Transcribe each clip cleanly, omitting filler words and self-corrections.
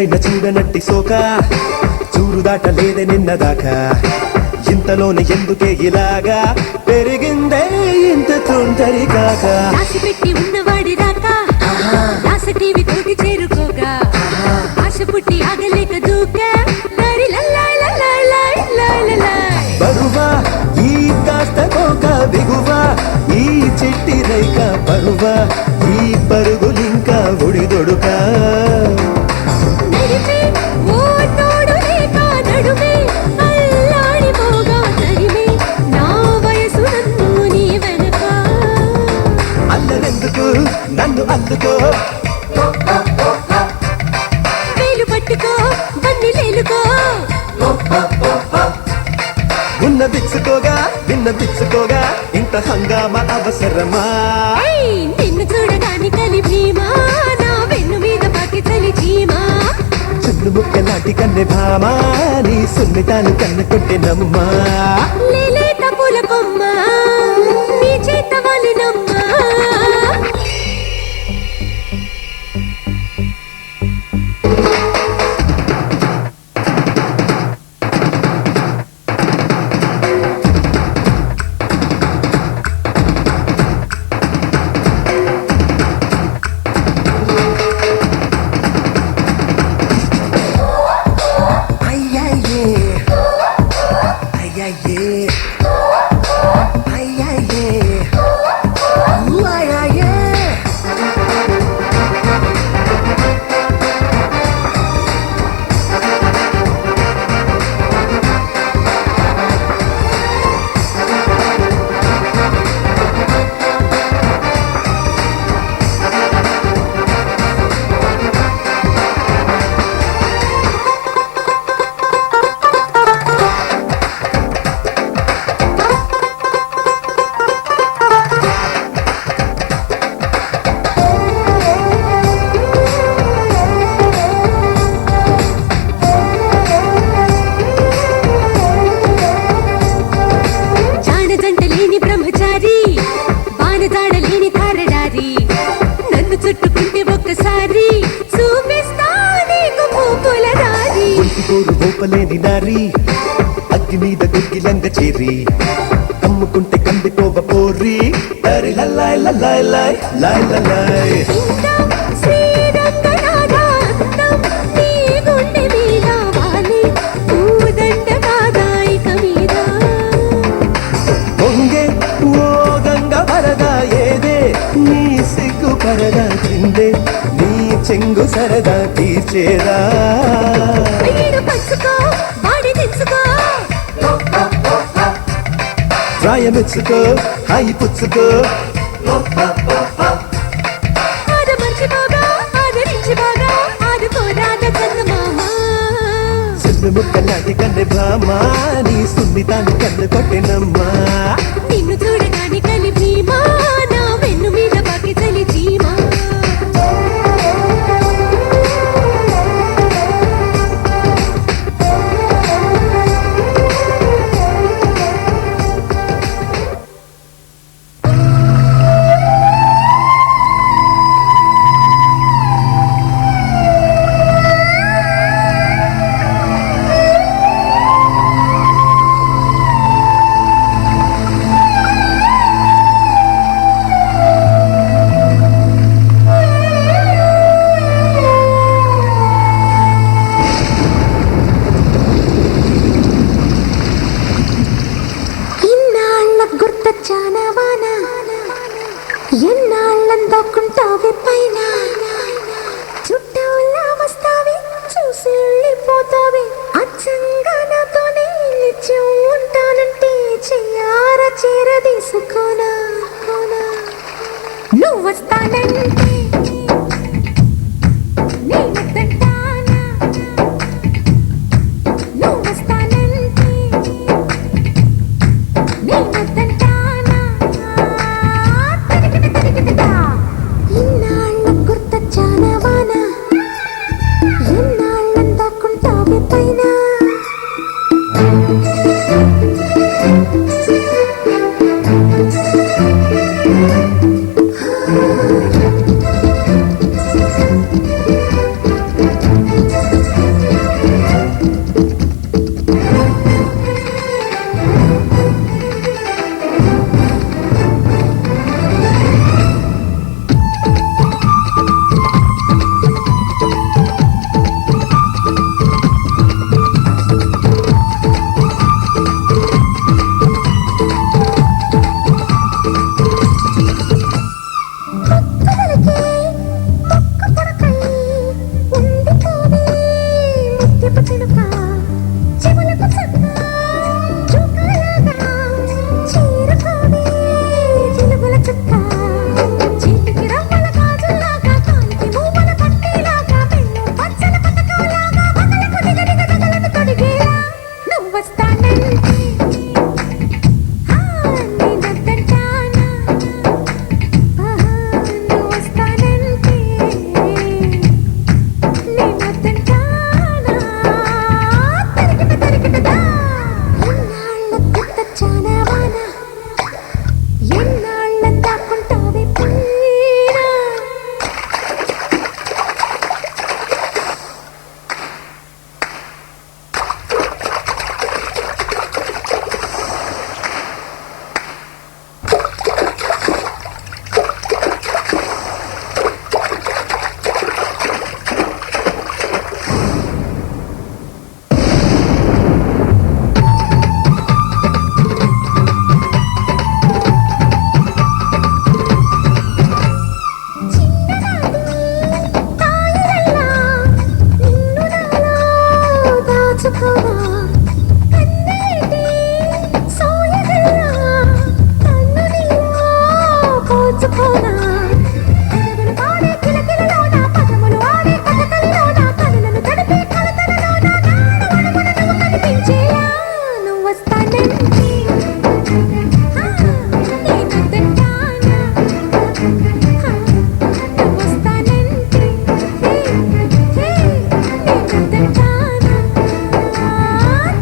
ఎప్పుడైనా చూడనట్టి సోక చూరు దాటలేదే నిన్నదాకా ఇంతలోనే ఎందుకే ఇలాగా పెరిగిందే ఇంత తొందరి కాక పెట్టి ఉన్నవాడి రాక టీవీ తోటి చేరుకోగా ఆశ పుట్టి ఆగలేక దూకా బరువా ఈ కాస్త కోక బిగువా ఈ చెట్టి రైక పరువా ఈ పరుగులింకా ఒడిదొడుకా నన్ను అందుకో వేలు పట్టుకో బండి లేలుకో ఉన్న బిచ్చుకోగా నిన్న బిచ్చుకోగా ఇంత హంగామా అవసరమా నిన్ను చూడగాని కలి భీమా నా వెన్ను మీద పాకి చలి చీమా చున్ను ముక్క నాటి కన్నె భామా నీ సున్నితాను కన్ను కొట్టెనమ్మా లేలేత పూల కొమ్మ నీ చేత వాలినమ్మా రూపలేని నారి అగ్గి మీద గుగ్గిలంగ చేరి కమ్ముకుంటే కందిపోవ పోరి తరి లల్లాయ్ లల్లాయ్ లాయ్ లాయ్ లల్లాయ్ పొంగే ఓ గంగ వరదా ఏదే నీ సిగ్గు పరదా చిందే నీ చెంగు సరదా తీర్చేదా రాయమెచ్చుకో హాయి పుచ్చుకో చిన్న ముక్కలాంటి కన్నె భామా నీ సున్నితాన్ని కన్ను కొట్టెనమ్మా నిన్ను చూడగాని కలి భీమా నా వెన్ను మీద బాకి చలి చీమా ఎన్నాళ్ళందాకుంటావే పైన చుట్టూలా వస్తావే చూసి వెళ్ళిపోతావే అచ్చంగా నాతోనే నిత్యం ఉంటానంటే చెయ్యార చీర తీసుకోనా నువ్వు వస్తానంటే చుక్క చేతికి రవ్వల గాజుల్లాగా కాలికి మూవల పట్టీలాగా పెన్ను పచ్చల పతకంలాగా వదలకు దిగదిగ తగలను తొడిగేలా నువ్వు వస్తానంటే నేనొద్దంటానా నువ్వు వస్తానంటే నేనొద్దంటానా తరిగిట ఎన్నాళ్ళ గుర్తొచ్చానా వానా ఎన్నాళ్ళ దాక్కుంటావే పైన తాయిలల్లా నిన్ను నాలో దాచుకోనా కన్నేటి సోయగల్లా కన్ను నీలో పోచుకోనా పెదవులు పాడే కిలకిలలోన పదములు ఆడే కథకళలోన కనులను తడిపే కలతలలోన నాడవడమున నువ్వు కనిపించేలా నువ్వు వస్తానంటే నేనొద్దంటానా నువ్వు వస్తానంటే నేనొద్దంటానా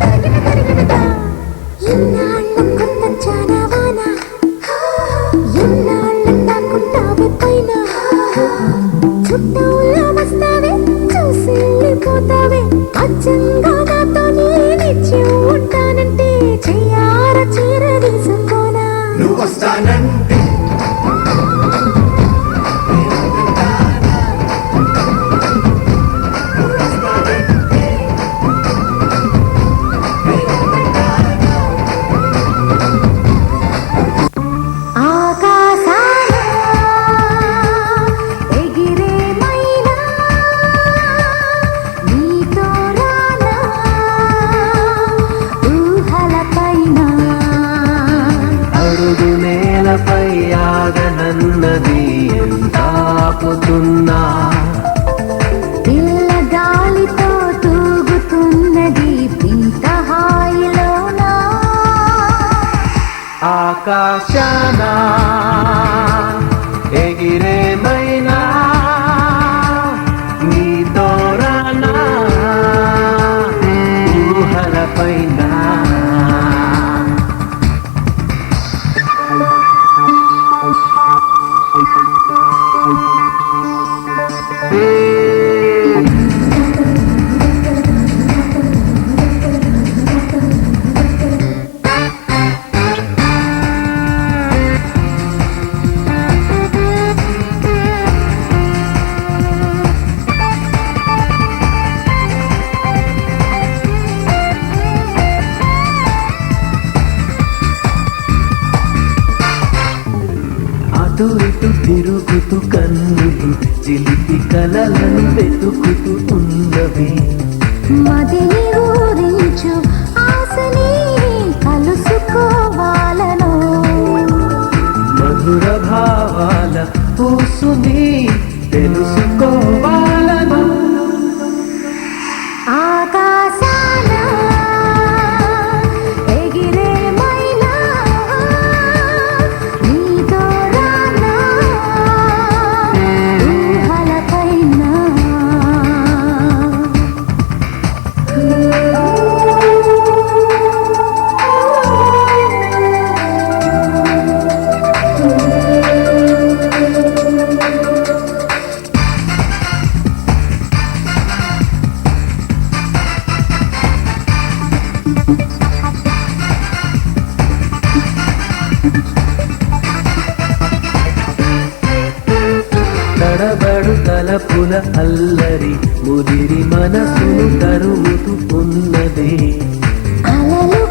తరిగిట ఇన్నాళ్ళ గుర్తొచ్చానా వానా ఎన్నాళ్ళ దాక్కుంటావే పైన చుట్టూలో వస్తావే చూసి వెళ్ళిపోతావే అచ్చంగా నాతో నేనిచ్చి ఉంటానంటే చెయ్యార చీర తీసుకోనా నువ్వు వస్తానంటే ఆకాశాన ఎగిరే మైనా నీతో రానా ఊహల పైన అడుగు నేలపై ఆగనన్నది ఎంత ఆపుతున్నా పిల్ల గాలితో తూగుతున్నది పింత హాయిలోనా ఆకాశాన ఎగిరే మైనా నీతో రానా ఊహల పైన అటు ఇటు తిరుగుతూ కన్నులు చిలిపి కలలను వెతుకుతూ ఉన్నవి మదిని ఊరించు ఆశని కలుసుకోవాలను మధుర భావాల పూసుని తెలుసుకోవాలను ఆకాశాన ఎగిరే మైనా నీతో రానా ఊహల పైన తడబడు తలపుల అల్లరి ముదిరి మనసును తరుముతూ ఉన్నది అలలు